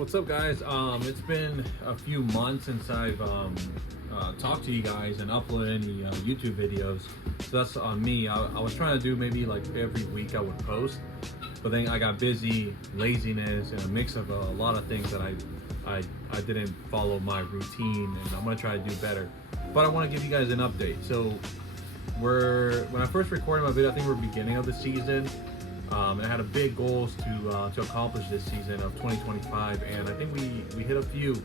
What's up, guys? It's been a few months since I've talked to you guys and uploaded any YouTube videos. So that's on me. I was trying to do maybe like every week I would post, but then I got busy, laziness, and a mix of a lot of things that I didn't follow my routine, and I'm gonna try to do better. But I want to give you guys an update. So when I first recorded my video, I think we're beginning of the season. I had a big goals to accomplish this season of 2025, and I think we hit a few.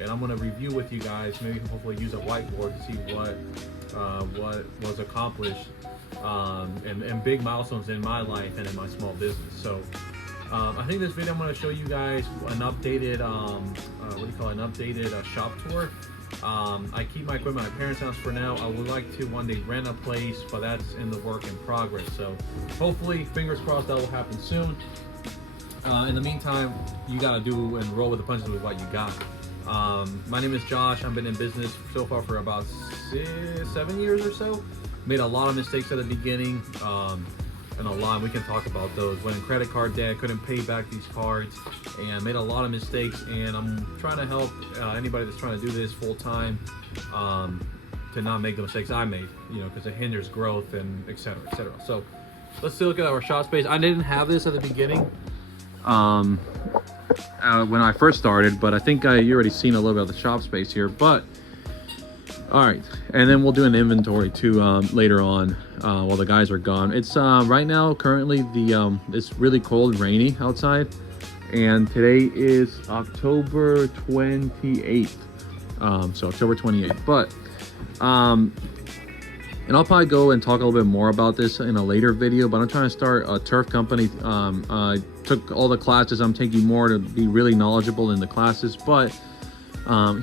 And I'm gonna review with you guys, maybe hopefully use a whiteboard to see what was accomplished, and big milestones in my life and in my small business. So I think this video I'm gonna show you guys an updated an updated shop tour. I keep my equipment at my parents' house for now. I would like to one day rent a place, but that's in the work in progress. So hopefully, fingers crossed, that will happen soon. In the meantime, you gotta do and roll with the punches with what you got. My name is Josh. I've been in business so far for about 7 years or so. Made a lot of mistakes at the beginning, and a lot. We can talk about those. Went in credit card debt, couldn't pay back these cards, and made a lot of mistakes. And I'm trying to help anybody that's trying to do this full time to not make the mistakes I made. You know, because it hinders growth and etc. etc. So let's take a look at our shop space. I didn't have this at the beginning when I first started, but I think you already seen a little bit of the shop space here. But all right, and then we'll do an inventory too later on while the guys are gone. It's right now currently it's really cold and rainy outside, and today is October 28th. So October 28th. But and I'll probably go and talk a little bit more about this in a later video, but I'm trying to start a turf company. I took all the classes. I'm taking more to be really knowledgeable in the classes. But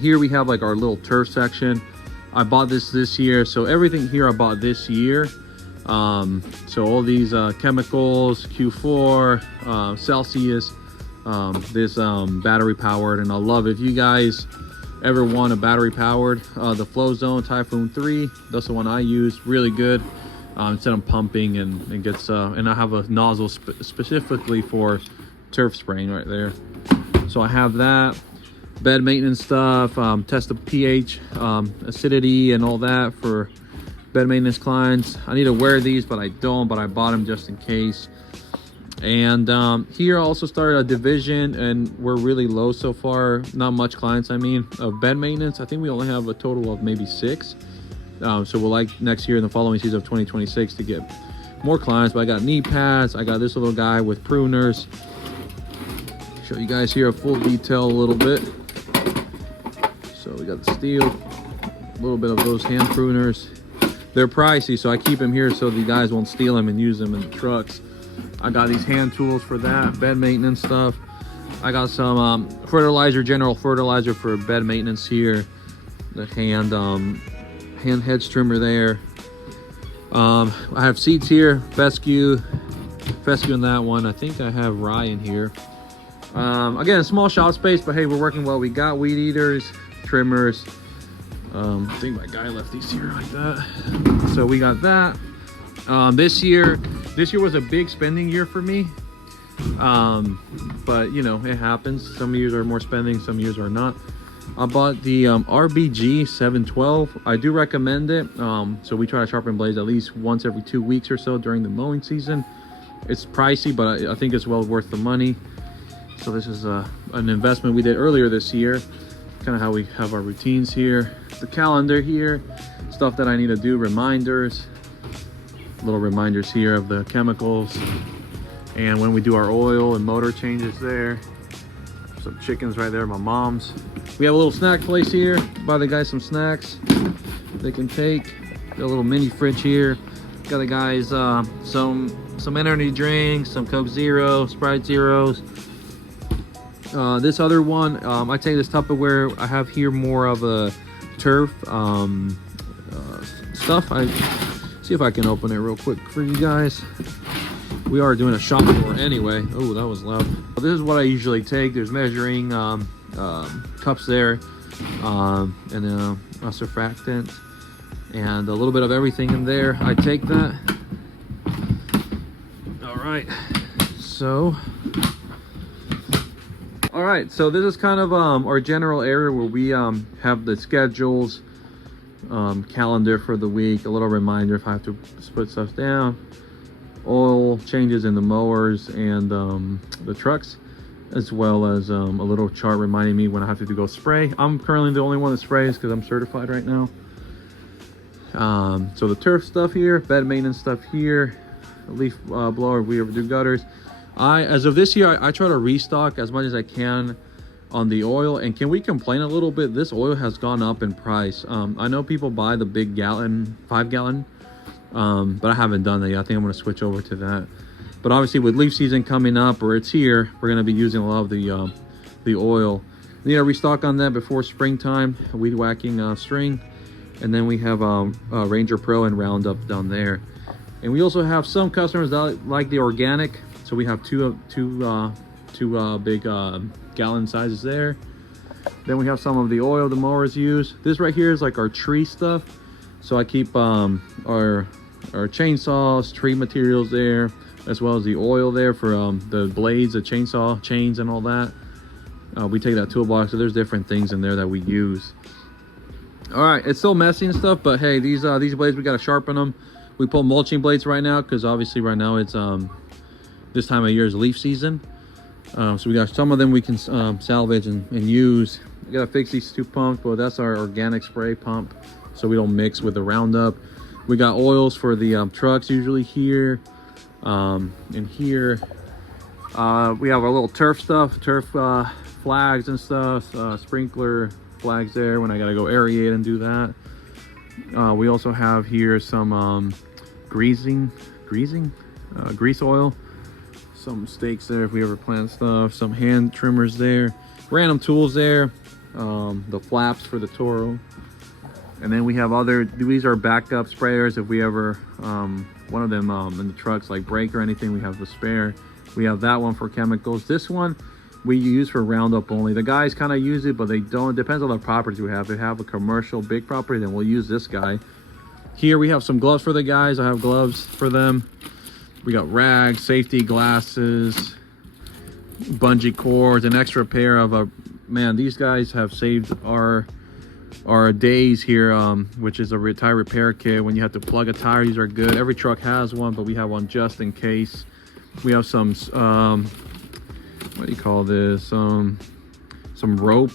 here we have like our little turf section. I bought this year, so everything here I bought this year. So all these chemicals, Q4, Celsius, this battery powered, and I love it. If you guys ever want a battery powered, the Flow Zone Typhoon 3, that's the one I use. Really good. Instead of pumping and gets and I have a nozzle specifically for turf spraying right there. So I have that. Bed maintenance stuff, test the pH, acidity and all that for bed maintenance clients. I need to wear these, but I don't, but I bought them just in case. And here I also started a division, and we're really low so far. Not much clients, I mean, of bed maintenance. I think we only have a total of maybe 6. So we'll like next year in the following season of 2026 to get more clients. But I got knee pads. I got this little guy with pruners. Show you guys here a full detail a little bit. So we got the steel, a little bit of those hand pruners. They're pricey, so I keep them here so the guys won't steal them and use them in the trucks. I got these hand tools for that, bed maintenance stuff. I got some fertilizer, general fertilizer for bed maintenance here. The hand hedge trimmer there. I have seats here, fescue in that one. I think I have Ryan here. Again, a small shop space, but hey, we're working well. We got weed eaters, trimmers. I think my guy left these here like that. So we got that. This year was a big spending year for me. But you know, it happens. Some years are more spending, some years are not. I bought the RBG 712. I do recommend it. So we try to sharpen blades at least once every 2 weeks or so during the mowing season. It's pricey, but I think it's well worth the money. So this is an investment we did earlier this year. Kind of how we have our routines here. The calendar here, stuff that I need to do, reminders, little reminders here of the chemicals, and when we do our oil and motor changes there. Some chickens right there, my mom's. We have a little snack place here. Buy the guys some snacks they can take. Got a little mini fridge here. Got the guys some energy drinks, some Coke Zero, Sprite Zeros. This other one, I take this Tupperware. I have here more of a turf stuff. I see if I can open it real quick for you guys. We are doing a shop tour anyway. Oh, that was loud. This is what I usually take. There's measuring cups there, and then a surfactant, and a little bit of everything in there. I take that. All right. So All right, so this is kind of our general area where we have the schedules, calendar for the week, a little reminder if I have to put stuff down, oil changes in the mowers and the trucks, as well as a little chart reminding me when I have to go spray. I'm currently the only one that sprays because I'm certified right now. So the turf stuff here, bed maintenance stuff here, leaf blower if we ever do gutters. As of this year, I try to restock as much as I can on the oil. And can we complain a little bit? This oil has gone up in price. I know people buy the big gallon, 5 gallon, but I haven't done that yet. I think I'm going to switch over to that. But obviously with leaf season coming up, or it's here, we're going to be using a lot of the oil. Yeah, restock on that before springtime, weed whacking string. And then we have Ranger Pro and Roundup down there. And we also have some customers that like the organic. So we have two big gallon sizes there. Then we have some of the oil the mowers use. This right here is like our tree stuff. So I keep our chainsaws, tree materials there, as well as the oil there for the blades, the chainsaw chains and all that. We take that toolbox, so there's different things in there that we use. All right, it's still messy and stuff, but hey, these blades, we gotta sharpen them. We pull mulching blades right now because obviously right now it's this time of year is leaf season. So we got some of them we can salvage and use. We gotta fix these 2 pumps, but that's our organic spray pump, so we don't mix with the Roundup. We got oils for the trucks usually here. And here we have our little turf stuff, turf flags and stuff, sprinkler flags there when I gotta go aerate and do that. We also have here some grease oil, some stakes there if we ever plant stuff, some hand trimmers there, random tools there, the flaps for the Toro. And then we have these are backup sprayers if we ever one of them in the trucks like break or anything, we have the spare. We have that one for chemicals. This one we use for Roundup only. The guys kind of use it, but they don't. It depends on the properties we have. If we have a commercial big property, then we'll use this guy. Here we have some gloves for the guys. I have gloves for them. We got rags, safety glasses, bungee cords, an extra pair of man, these guys have saved our days here, which is a tire repair kit. When you have to plug a tire, these are good. Every truck has one, but we have one just in case. We have some what do you call this, some rope.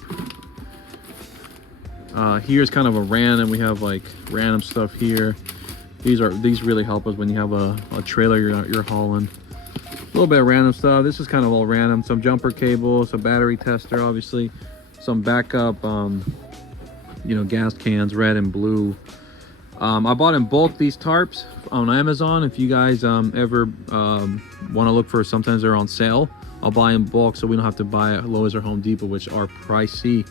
Here's kind of a random, we have like random stuff here. These really help us when you have a trailer you're hauling. A little bit of random stuff. This is kind of all random. Some jumper cables, a battery tester, obviously, some backup gas cans, red and blue. I bought in bulk these tarps on Amazon. If you guys ever want to look for, sometimes they're on sale. I'll buy in bulk so we don't have to buy at Lowe's or Home Depot, which are pricey.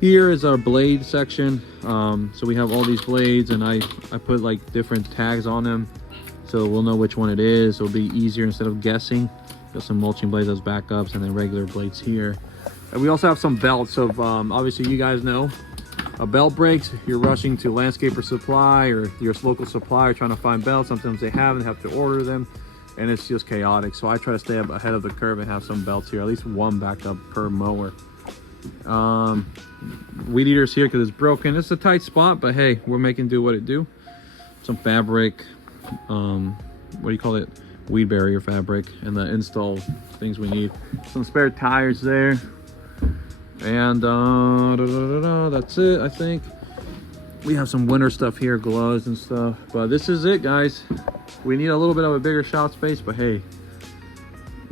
Here is our blade section. So we have all these blades, and I put like different tags on them so we'll know which one it is. It'll be easier instead of guessing. Got some mulching blades as backups, and then regular blades here. And we also have some belts. So obviously you guys know a belt breaks, you're rushing to Landscaper Supply or your local supplier trying to find belts. Sometimes they have to order them, and it's just chaotic. So I try to stay ahead of the curve and have some belts here, at least one backup per mower. Weed eaters here because it's broken. It's a tight spot, but hey, we're making do what it do. Some fabric, what do you call it, weed barrier fabric, and the install things we need. Some spare tires there, and that's it. I think we have some winter stuff here, gloves and stuff, but this is it, guys. We need a little bit of a bigger shop space, but hey,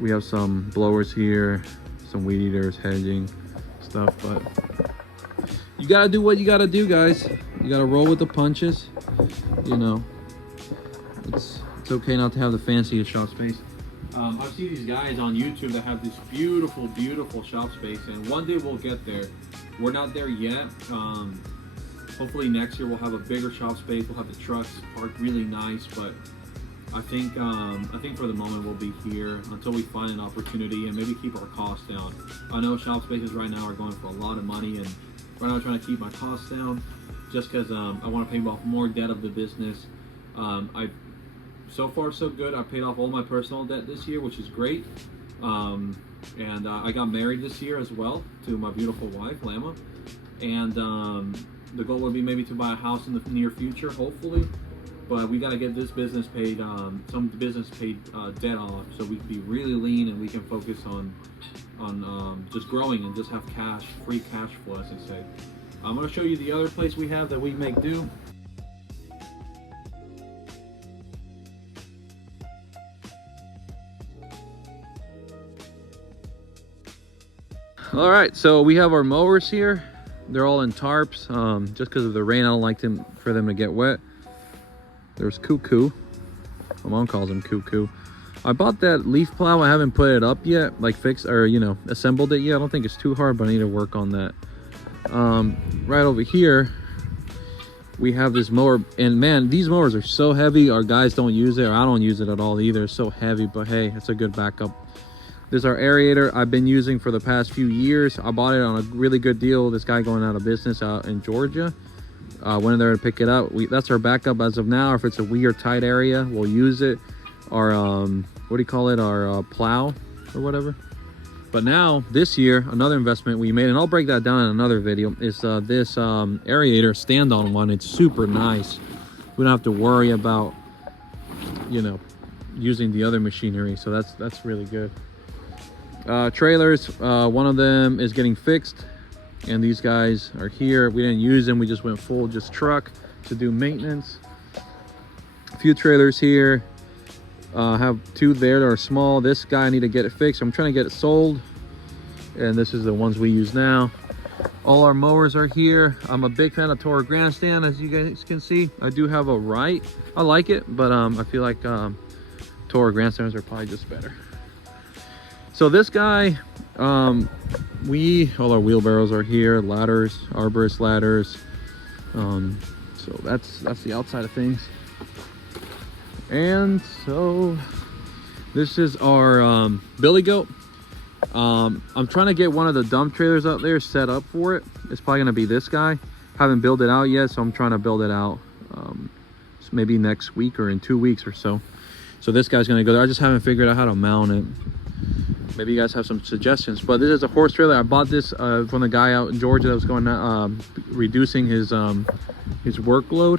we have some blowers here, some weed eaters, hedging stuff. But you gotta do what you gotta do, guys. You gotta roll with the punches. It's okay not to have the fanciest shop space. I've seen these guys on YouTube that have this beautiful shop space, and one day we'll get there. We're not there yet. Hopefully next year we'll have a bigger shop space. We'll have the trucks parked really nice, but I think for the moment we'll be here until we find an opportunity and maybe keep our costs down. I know shop spaces right now are going for a lot of money, and right now I'm trying to keep my costs down just because I want to pay off more debt of the business. So far so good. I paid off all my personal debt this year, which is great. And I got married this year as well to my beautiful wife, Lama. And the goal would be maybe to buy a house in the near future, hopefully. But we got to get this business paid, some business paid debt off, so we can be really lean and we can focus on just growing and just have cash, free cash flow, as I say. I'm going to show you the other place we have that we make do. All right, so we have our mowers here. They're all in tarps. Just because of the rain, I don't like for them to get wet. There's Cuckoo. My mom calls him Cuckoo. I bought that leaf plow. I haven't put it up yet, like fixed or, you know, assembled it yet. I don't think it's too hard, but I need to work on that. Right over here, we have this mower. And man, these mowers are so heavy. Our guys don't use it, or I don't use it at all either. It's so heavy, but hey, it's a good backup. This is our aerator I've been using for the past few years. I bought it on a really good deal. This guy going out of business out in Georgia. Went in there to pick it up. That's our backup as of now. If it's a weird tight area, we'll use it. Our what do you call it? Our plow or whatever. But now this year, another investment we made, and I'll break that down in another video, is this aerator stand-on one. It's super nice. We don't have to worry about, you know, using the other machinery. So that's really good. Trailers, one of them is getting fixed, and these guys are here. We didn't use them, we just went full just truck to do maintenance. A few trailers here, have two there that are small. This guy, I need to get it fixed. I'm trying to get it sold, and this is the ones we use now. All our mowers are here. I'm a big fan of Toro Grandstand, as you guys can see. I do have a right, I like it, but I feel like Toro Grandstands are probably just better. So this guy, all our wheelbarrows are here, ladders, arborist ladders. So that's the outside of things. And so this is our billy goat. I'm trying to get one of the dump trailers out there set up for it. It's probably gonna be this guy. Haven't built it out yet, so I'm trying to build it out so maybe next week or in 2 weeks or so. So this guy's gonna go there. I just haven't figured out how to mount it. Maybe you guys have some suggestions. But this is a horse trailer. I bought this from the guy out in Georgia that was going reducing his workload,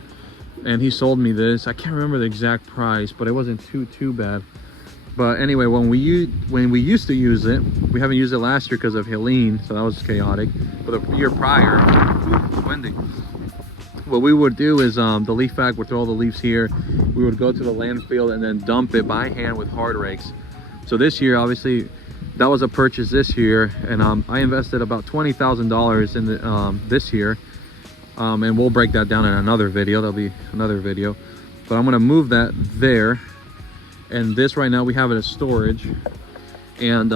and he sold me this. I can't remember the exact price, but it wasn't too bad. But anyway, when we used to use it, we haven't used it last year because of Helene, so that was chaotic. But the year prior, windy. What we would do is the leaf bag would throw all the leaves here. We would go to the landfill and then dump it by hand with hard rakes. So this year, obviously, that was a purchase this year, and I invested about $20,000 in the, this year, and we'll break that down in another video. There'll be another video, but I'm gonna move that there. And this right now we have it as storage, and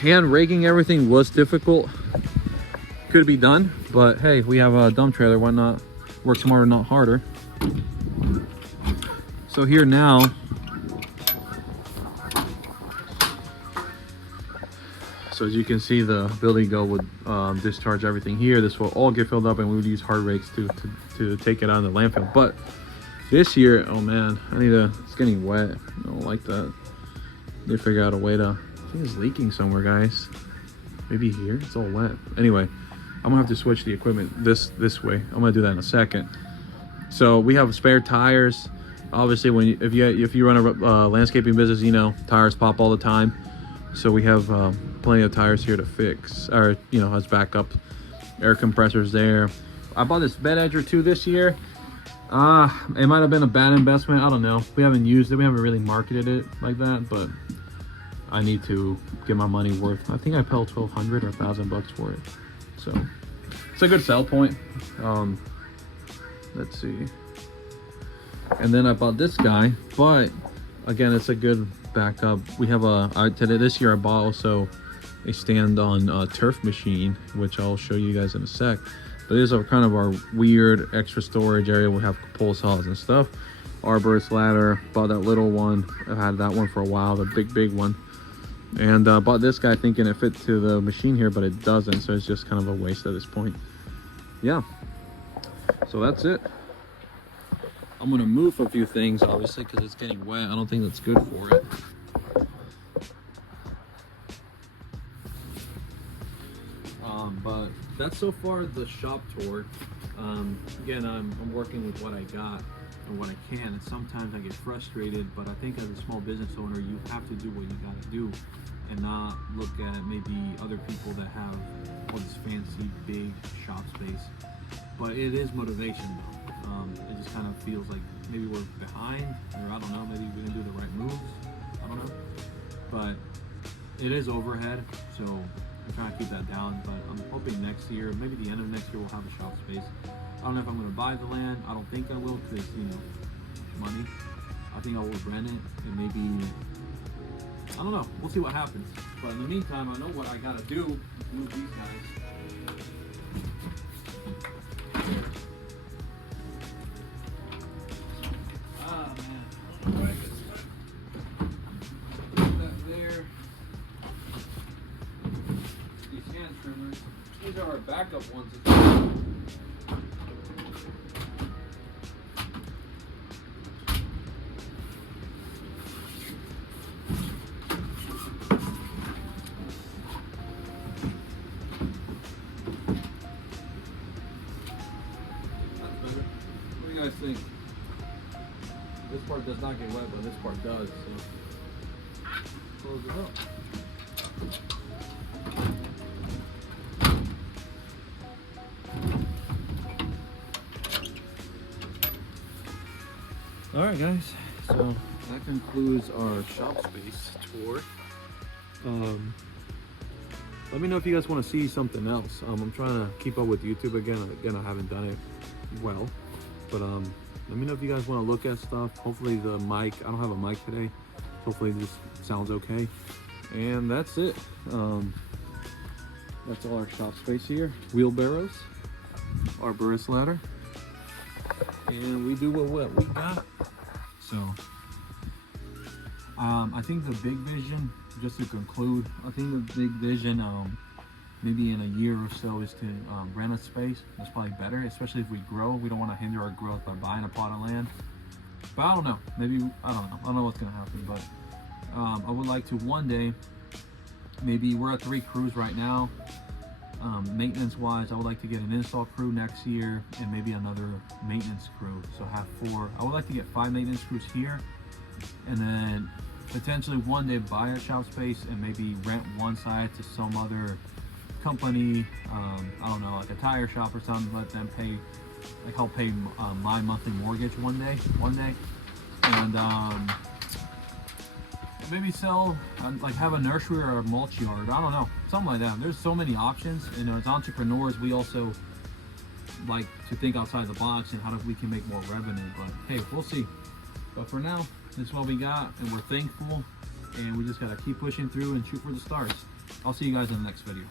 hand raking everything was difficult. Could be done, but hey, we have a dump trailer. Why not work smarter, not harder? So here now, so as you can see, the billy goat would discharge everything here. This will all get filled up, and we would use hard rakes to take it out of the landfill. But this year, oh man, it's getting wet. I don't like that. They figure out a way to, I think it's leaking somewhere, guys. Maybe here, it's all wet. Anyway, I'm gonna have to switch the equipment this way. I'm gonna do that in a second. So we have spare tires. Obviously, if you run a landscaping business, you know tires pop all the time. So we have plenty of tires here to fix, or you know, as backup. Air compressors there. I bought this bed edger too this year. It might have been a bad investment. I don't know. We haven't used it. We haven't really marketed it like that, but I need to get my money worth. I think I paid $1,200 or $1,000 for it. So it's a good sell point. Let's see. And then I bought this guy, but again, it's a good backup. We have this year I bought also a stand-on turf machine, which I'll show you guys in a sec. But this is kind of our weird extra storage area. We have pole saws and stuff. Arborist ladder, bought that little one. I've had that one for a while, the big one. And bought this guy thinking it fit to the machine here, but it doesn't, so it's just kind of a waste at this point. Yeah, so that's it. I'm gonna move a few things, obviously, because it's getting wet. I don't think that's good for it. But that's so far the shop tour. Again, I'm working with what I got and what I can, and sometimes I get frustrated, but I think as a small business owner, you have to do what you gotta do and not look at maybe other people that have all this fancy big shop space. But it is motivation though. It just kind of feels like maybe we're behind, or I don't know, maybe we didn't do the right moves, I don't know. But it is overhead, so I'm trying to keep that down. But I'm hoping next year, maybe the end of next year, we'll have a shop space. I don't know if I'm going to buy the land. I don't think I will, because, you know, money. I think I will rent it, and maybe, I don't know, we'll see what happens. But in the meantime, I know what I got to do to move these guys. Ah, man. Right. Put that there. These hand trimmers. These are our backup ones. What do you guys think? This part does not get wet, but this part does. So close it up. All right, guys. So that concludes our shop space tour. Let me know if you guys want to see something else. I'm trying to keep up with YouTube again. Again, I haven't done it well, but let me know if you guys want to look at stuff. Hopefully the mic, I don't have a mic today. Hopefully this sounds okay. And that's it. That's all our shop space here. Wheelbarrows, arborist ladder, and we do what we got. So I think the big vision, just to conclude, I think the big vision, maybe in a year or so, is to rent a space. That's probably better, especially if we grow. We don't want to hinder our growth by buying a plot of land. But I don't know. Maybe, I don't know what's going to happen. But I would like to one day, maybe we're at 3 crews right now. Maintenance wise, I would like to get an install crew next year and maybe another maintenance crew. So have 4. I would like to get 5 maintenance crews here, and then potentially one day buy a shop space and maybe rent one side to some other company. I don't know, like a tire shop or something. Let them pay, like help pay my monthly mortgage one day, and maybe sell, like have a nursery or a mulch yard. I don't know, something like that. There's so many options, and as entrepreneurs, we also like to think outside the box and how we can make more revenue. But hey, we'll see. But for now, this is what we got, and we're thankful, and we just gotta keep pushing through and shoot for the stars. I'll see you guys in the next video.